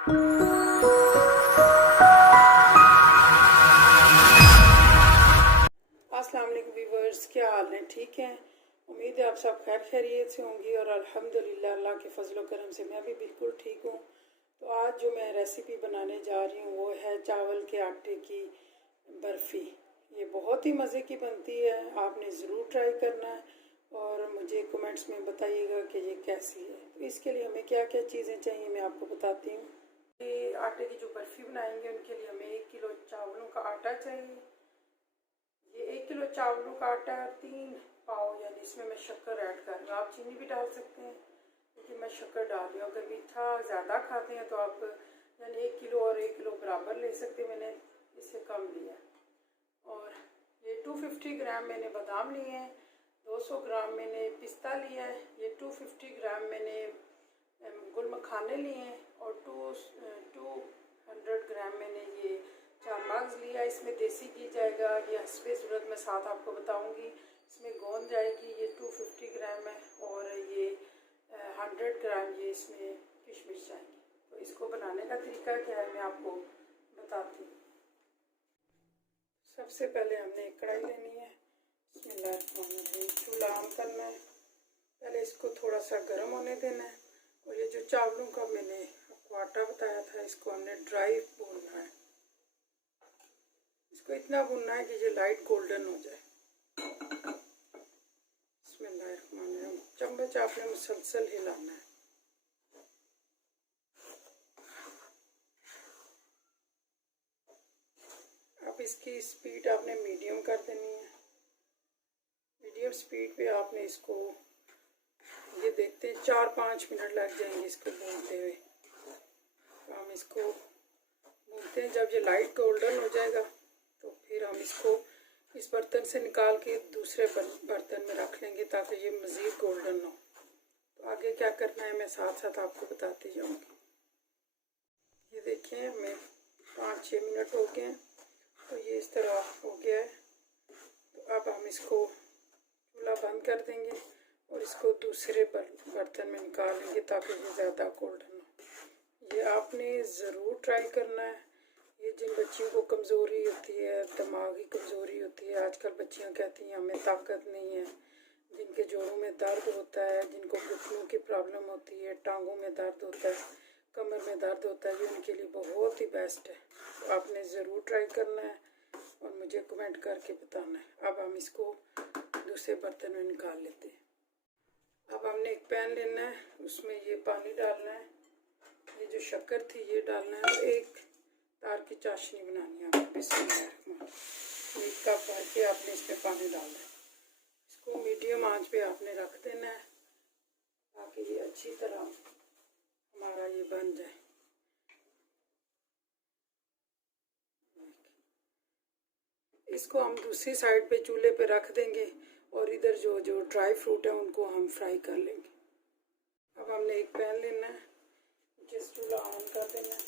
अस्सलाम वालेकुम व्यूवर्स, क्या हाल है? ठीक हैं? उम्मीद है आप सब खैर खैरियत से होंगी और अल्हम्दुलिल्लाह अल्लाह के फजल करम से मैं भी बिल्कुल ठीक हूँ। तो आज जो मैं रेसिपी बनाने जा रही हूँ वो है चावल के आटे की बर्फ़ी। ये बहुत ही मज़े की बनती है, आपने ज़रूर ट्राई करना है और मुझे कमेंट्स में बताइएगा कि ये कैसी है। तो इसके लिए हमें क्या क्या चीज़ें चाहिए मैं आपको बताती हूँ। ये आटे की जो बर्फ़ी बनाएंगे उनके लिए हमें 1 किलो चावलों का आटा चाहिए। ये 1 किलो चावलों का आटा 3 पाव, यानी इसमें मैं शक्कर ऐड कर रही हूँ। आप चीनी भी डाल सकते हैं लेकिन मैं शक्कर डाल रही हूँ। अगर मीठा ज़्यादा खाते हैं तो आप यानी 1 किलो और 1 किलो बराबर ले सकते हैं, मैंने इससे कम लिया। और ये 250 ग्राम मैंने बादाम लिए हैं, 200 ग्राम मैंने पिस्ता लिया है, ये 250 ग्राम मैंने गुल मखाने लिए हैं और 200 ग्राम मैंने ये चावल लिया। इसमें देसी घी जाएगा, ये हस्बे ज़रूरत मैं साथ आपको बताऊंगी। इसमें गोंद जाएगी, ये 250 ग्राम है और ये 100 ग्राम ये इसमें किशमिश जाएंगी। तो इसको बनाने का तरीका क्या है मैं आपको बताती हूँ। सबसे पहले हमने एक कढ़ाई लेनी है, चूल्हा ऑन करना है। पहले इसको थोड़ा सा गर्म होने देना है और ये जो चावलों का मैंने आपको आटा बताया था इसको हमने ड्राई भूनना है। इसको इतना भूनना है कि ये लाइट गोल्डन हो जाए। चम्मच आपने मुसलसल हिलाना है। अब इसकी स्पीड आपने मीडियम कर देनी है। मीडियम स्पीड पे आपने इसको, ये देखते हैं 4-5 मिनट लग जाएंगे इसको भूनते हुए। तो हम इसको भूनते हैं, जब ये लाइट गोल्डन हो जाएगा तो फिर हम इसको इस बर्तन से निकाल के दूसरे बर्तन में रख लेंगे ताकि ये मज़ीद गोल्डन हो। तो आगे क्या करना है मैं साथ साथ आपको बताती जाऊँगी। ये देखिए हमें 5-6 मिनट हो गए हैं, तो ये इस तरह हो गया है। तो अब हम इसको चूल्हा बंद कर देंगे और इसको दूसरे बर्तन में निकाल लेंगे ताकि ये ज़्यादा गोल्डन हो। ये आपने ज़रूर ट्राई करना है। ये जिन बच्चियों को कमज़ोरी होती है, दिमागी कमज़ोरी होती है, आजकल बच्चियां कहती हैं हमें ताकत नहीं है, जिनके जोड़ों में दर्द होता है, जिनको घुटनों की प्रॉब्लम होती है, टांगों में दर्द होता है, कमर में दर्द होता है, ये उनके लिए बहुत ही बेस्ट है। तो आपने ज़रूर ट्राई करना है और मुझे कमेंट करके बताना है। अब हम इसको दूसरे बर्तन में निकाल लेते हैं। अब हमने एक पैन लेना है, उसमें ये पानी डालना है, ये जो शक्कर थी ये डालना है और एक तार की चाशनी बनानी है। आपको 1 कप भर के आपने इसमें पानी डालना है। इसको मीडियम आंच पे आपने रख देना है ताकि ये अच्छी तरह हमारा ये बन जाए। इसको हम दूसरी साइड पे चूल्हे पे रख देंगे और इधर जो जो ड्राई फ्रूट है उनको हम फ्राई कर लेंगे। अब हमने एक पैन लेना है, जिस चूल्हा ऑन कर देना है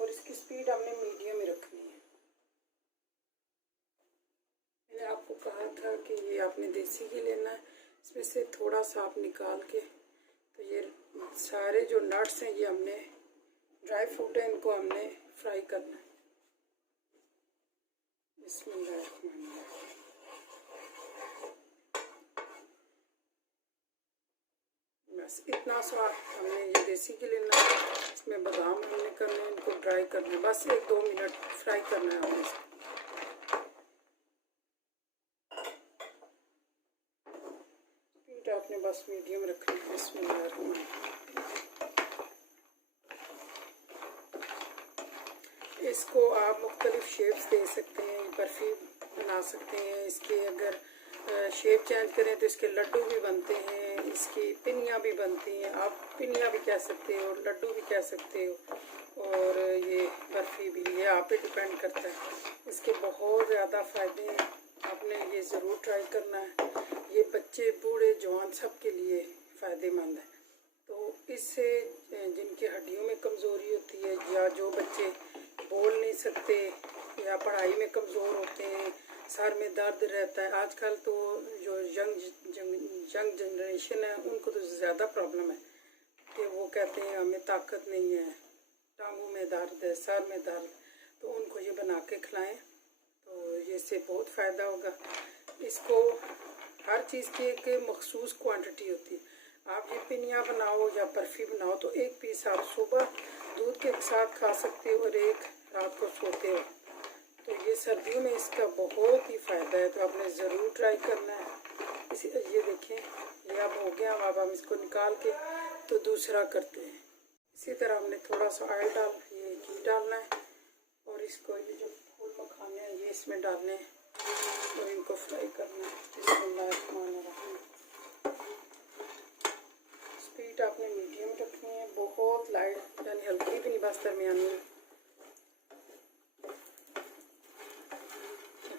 और इसकी स्पीड हमने मीडियम में रखनी है। मैंने आपको कहा था कि ये आपने देसी घी लेना है, इसमें से थोड़ा सा आप निकाल के, तो ये सारे जो नट्स हैं ये हमने, ड्राई फ्रूट है, इनको हमने फ्राई करना है। बस इतना सा हमने ये देसी घी लेना है, इसमें बादाम हमने करने हैं, इनको ड्राई करना है, बस 1-2 मिनट फ्राई करना है हमें। स्पीड आपने बस मीडियम रखनी है। इसमें इसको आप मुख्तलिफ शेप्स दे सकते हैं, बर्फ़ी बना सकते हैं। इसके अगर शेप चेंज करें तो इसके लड्डू भी बनते हैं, इसकी पिनियाँ भी बनती हैं। आप पिनियाँ भी कह सकते हो, लड्डू भी कह सकते हो और ये बर्फ़ी भी, ये आप पे डिपेंड करता है। इसके बहुत ज़्यादा फ़ायदे हैं, आपने ये ज़रूर ट्राई करना है। ये बच्चे बूढ़े जवान सब के लिए फ़ायदेमंद है। तो इससे जिनकी हड्डियों में कमज़ोरी होती है या जो बच्चे बोल नहीं सकते या पढ़ाई में कमज़ोर होते हैं, सर में दर्द रहता है, आजकल तो जो यंग जनरेशन है उनको तो ज़्यादा प्रॉब्लम है कि वो कहते हैं हमें ताकत नहीं है, टांगों में दर्द है, सर में दर्द, तो उनको ये बना के खिलाएं तो ये इससे बहुत फ़ायदा होगा। इसको हर चीज़ की एक मखसूस क्वांटिटी होती है। आप ये पिनिया बनाओ या बर्फ़ी बनाओ तो एक पीस आप सुबह दूध के साथ खा सकते हो और एक रात को सोते हो। तो ये सर्दियों में इसका बहुत ही फ़ायदा है, तो आपने ज़रूर ट्राई करना है। ये देखें, ये अब हो गया। अब हम इसको निकाल के तो दूसरा करते हैं। इसी तरह हमने थोड़ा सा ऑयल ये घी डालना है और इसको ये जो फूल मखाने हैं ये इसमें डालने हैं और इनको फ्राई करना है। स्पीड आपने मीडियम रखनी है, बहुत लाइट यानी हल्की भी नहीं, बस दरमियानी।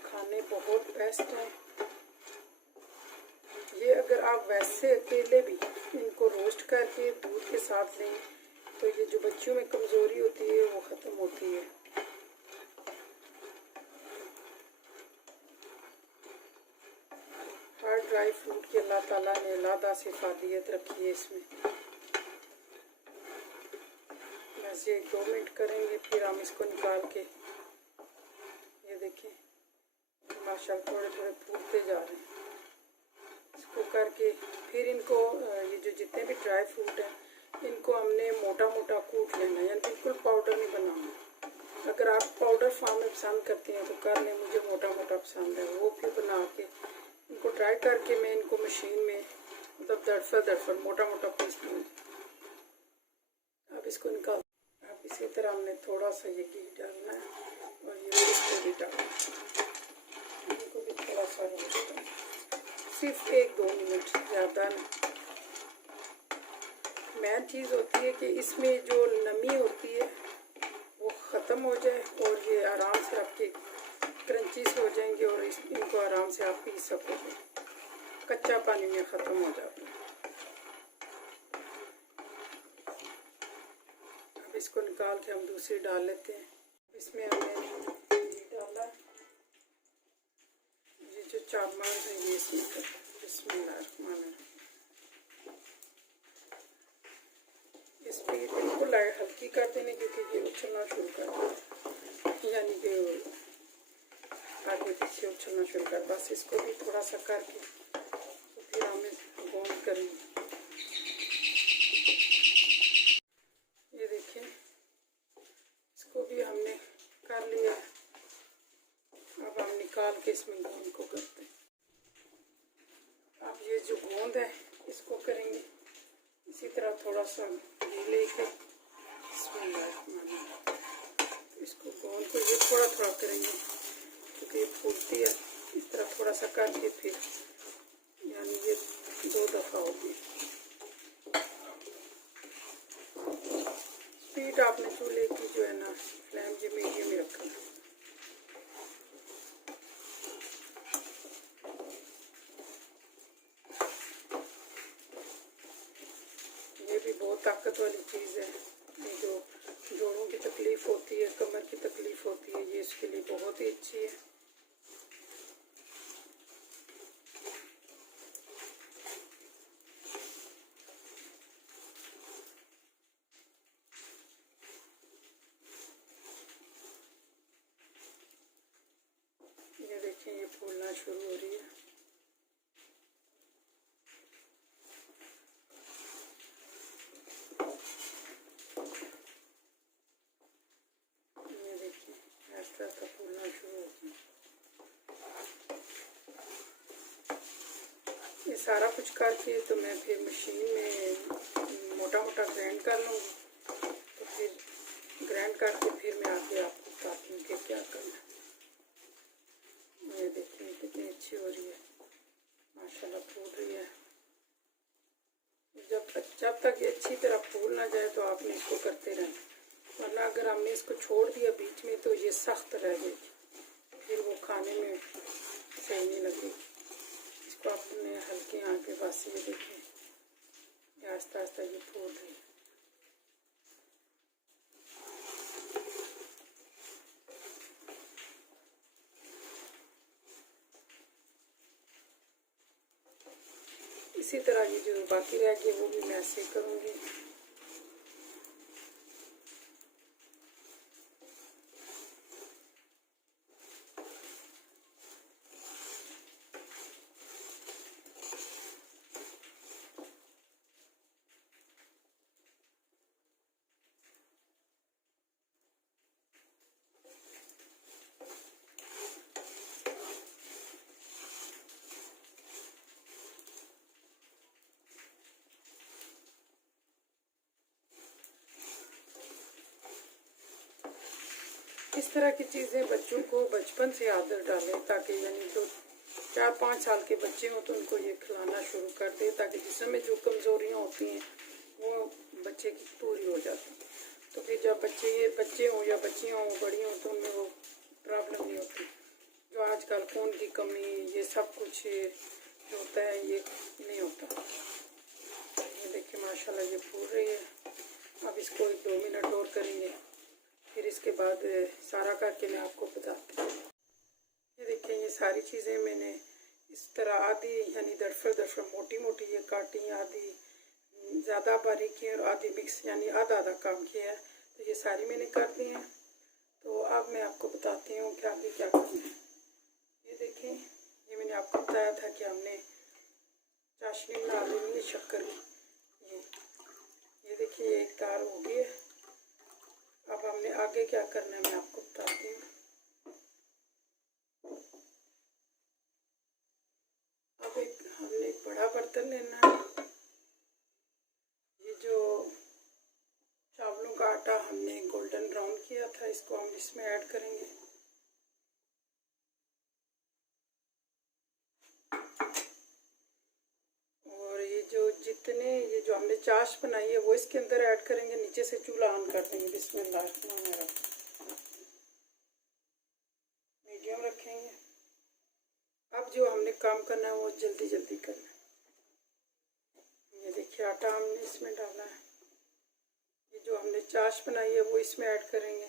खाने बहुत बेस्ट हैं ये। अगर आप वैसे अकेले भी इनको रोस्ट करके दूध के साथ लें तो ये जो बच्चों में कमज़ोरी होती है वो ख़त्म होती है। हर ड्राई फ्रूट की अल्लाह ताला ने अलग से फादियत रखी है इसमें। बस ये 2 मिनट करेंगे, फिर हम इसको निकाल के ये देखें माशाल्लाह थोड़े थोड़े फूटते जा रहे हैं। इसको करके फिर इनको ये जो जितने भी ड्राई फ्रूट हैं इनको हमने मोटा मोटा कूट लेना है, यानी बिल्कुल पाउडर नहीं बनाना। अगर आप पाउडर फॉर्म में पसंद करते हैं तो कर लें, मुझे मोटा मोटा पसंद है। वो फिर बना के इनको ड्राई करके मैं इनको मशीन में मतलब दरफड़ मोटा मोटा पीसती हूँ। अब इसको निकाल। अब इसी तरह हमने थोड़ा सा ये घी डालना है और ये इसको भी डालना है। इनको भी थोड़ा सा रोस्ट करना, सिर्फ 1-2 मिनट, ज़्यादा नहीं। मेन चीज़ होती है कि इसमें जो नमी होती है वो ख़त्म हो जाए और ये आराम से आपके क्रंचीस हो जाएंगे और इनको आराम से आप पी सकोगे। कच्चा पानी में ख़त्म हो जाता है। अब इसको निकाल के हम दूसरी डाल लेते हैं। इसमें हमने घी डाला, ये जो चावल है ये इसमें बिस्मिल्लाह। स्पीड बिल्कुल हल्की कर देने क्योंकि ये उछलना शुरू कर दें, यानी कि आगे पीछे उछलना शुरू कर। बस इसको भी थोड़ा सा करके तो फिर हमें गोंद करेंगे। ये देखें, इसको भी हमने कर लिया। अब हम निकाल के इसमें गोंद को करते हैं। अब ये जो गोंद है इसको करेंगे इसी तरह, थोड़ा सा घी लेके इसको गोंद को ये थोड़ा थोड़ा करेंगे क्योंकि ये फूलती है। इस तरह थोड़ा सा करके फिर यानी ये 2 दफ़ा होगी। स्पीड आपने चूल्हे की जो है ना फ्लेम जो मीडियम में रखना। ये भी बहुत ताकत वाली चीज़ है। ये जो जोड़ों की तकलीफ़ होती है, कमर की तकलीफ़ होती है, ये इसके लिए बहुत ही अच्छी है। ये देखें, ये फूलना शुरू हो रही है। फूलना शुरू हो गया। ये सारा कुछ करके तो मैं फिर मशीन में मोटा मोटा ग्राइंड कर लूँगी। तो फिर ग्राइंड करके फिर मैं आगे आपको बताती हूँ कि क्या करना है। ये देखिए कितनी अच्छी हो रही है, माशाल्लाह फूल रही है। जब तक ये अच्छी तरह फूल ना जाए तो आपने इसको करते रहना, वरना अगर हमने इसको छोड़ दिया बीच में तो ये सख्त रह जाएगी, फिर वो खाने में सही नहीं लगेगी। इसको आपने हल्के आँच पे बस ये देखिए ये आस्ता आस्ता ये फूल रही है। इसी तरह ये जो बाकी रह गई वो भी मैं ऐसे ही करूँगी। इस तरह की चीज़ें बच्चों को बचपन से आदत डालें, ताकि यानी जो 4-5 साल के बच्चे हों तो उनको ये खिलाना शुरू कर दें, ताकि जिस्म में जो कमज़ोरियाँ होती हैं वो बच्चे की पूरी हो जाती हैं। तो फिर जब बच्चे हों या बच्चियाँ हों, बड़ी हों, तो उनमें वो प्रॉब्लम नहीं होती। जो आजकल खून की कमी, ये सब कुछ जो होता है ये नहीं होता। ये देखिए माशाल्लाह ये फूल रही है। अब इसको 1-2 मिनट और करेंगे, फिर इसके बाद सारा करके मैं आपको बताती हूँ। ये देखिए ये सारी चीज़ें मैंने इस तरह आधी यानी दरफड़ मोटी मोटी ये काटी, आधी ज़्यादा बारीक की और आधी मिक्स यानी आधा आधा काम किया है। तो ये सारी मैंने कर दी हैं। तो अब मैं आपको बताती हूँ कि आगे क्या करना है। ये देखिए ये मैंने आपको बताया था कि हमने चाशनी बना लेनी है शक्कर की। ये देखिए एक तार हो गई है। अब हमने आगे क्या करना है मैं आपको बताती हूँ। अब हमने एक बड़ा बर्तन लेना है। ये जो चावलों का आटा हमने गोल्डन ब्राउन किया था, इसको हम इसमें ऐड करेंगे। और ये जो हमने चाश बनाई है वो इसके अंदर ऐड करेंगे। नीचे से चूल्हा ऑन कर देंगे। बिस्मिल्लाह मीडियम रखेंगे। अब जो हमने काम करना है वो जल्दी जल्दी करना है। ये देखिए आटा हमने इसमें डाला है। ये जो हमने चाश बनाई है वो इसमें ऐड करेंगे।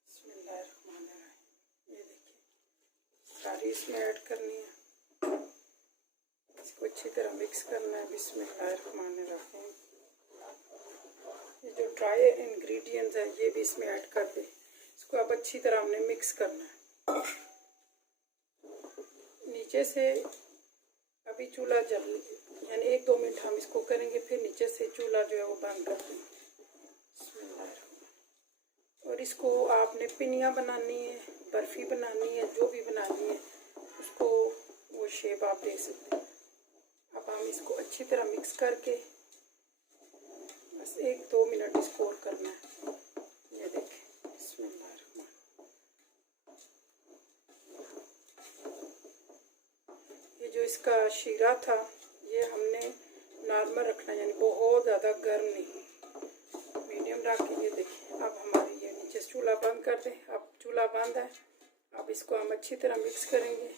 बिस्मिल्लाहिर्रहमानिर्रहीम। ये देखिए सारी इसमें ऐड करनी है। इसको अच्छी तरह मिक्स करना है। बिस्मिल्लाहिर्रहमानिर्रहीम। ये जो ड्राई इंग्रेडिएंट्स है ये भी इसमें ऐड कर दे। इसको अब अच्छी तरह हमने मिक्स करना है। नीचे से अभी चूल्हा जल यानी 1-2 मिनट हम इसको करेंगे, फिर नीचे से चूल्हा जो है वो बंद कर देंगे। और इसको आपने पिनियाँ बनानी है, बर्फ़ी बनानी है, जो भी बनानी है उसको वो शेप आप दे सकते हैं। अब हम इसको अच्छी तरह मिक्स करके बस 1-2 मिनट इसको और करना है। ये देखें बिस्मिल्लाह। ये जो इसका शीरा था ये हमने नॉर्मल रखना, यानी बहुत ज़्यादा गर्म नहीं, मीडियम रख के। ये देखिए अब हमारी ये नीचे चूल्हा बंद कर दें। अब चूल्हा बंद है। अब इसको हम अच्छी तरह मिक्स करेंगे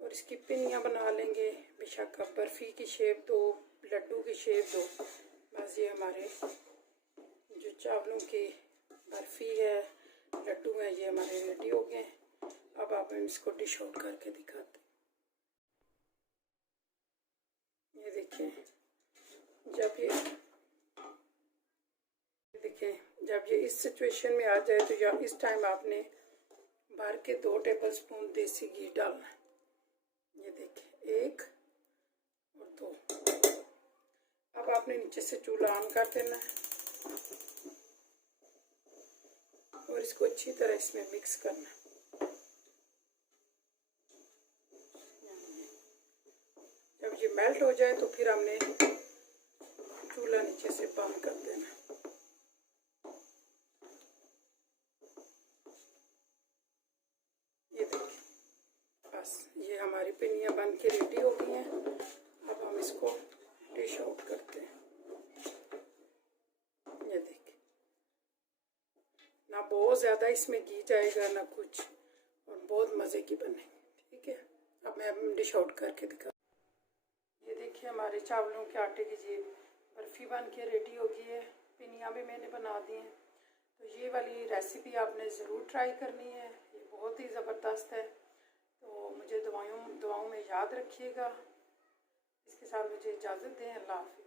और इसकी पिनियाँ बना लेंगे। बेशक आप बर्फ़ी की शेप दो, लड्डू की शेप दो। बस ये हमारे जो चावलों की बर्फ़ी है, लड्डू है, ये हमारे रेडी हो गए। अब आप हम इसको डिश आउट करके दिखाते हैं। ये देखिए जब ये इस सिचुएशन में आ जाए तो या इस टाइम आपने भर के 2 टेबलस्पून देसी घी डालना है। ये देखिए 1 और 2। अब आपने नीचे से चूल्हा ऑन कर देना है और इसको अच्छी तरह इसमें मिक्स करना है। जब ये मेल्ट हो जाए तो फिर हमने चूल्हा नीचे से बंद कर देना। ये देखिए बस ये हमारी पिनियाँ बन के रेडी हो गई हैं। अब हम इसको डिश आउट करते हैं। ये देखिए ना बहुत ज़्यादा इसमें घी जाएगा ना कुछ, और बहुत मज़े की बनेगी। ठीक है, अब मैं डिश आउट करके दिखा। ये देखिए हमारे चावलों के आटे की जी बर्फ़ी बन के रेडी हो गई है। पिनियाँ भी मैंने बना दी हैं। तो ये वाली रेसिपी आपने ज़रूर ट्राई करनी है। ये बहुत ही ज़बरदस्त है। तो मुझे दुआओं में याद रखिएगा। इसके साथ मुझे इजाज़त दें। अल्लाह हाफ़िज़।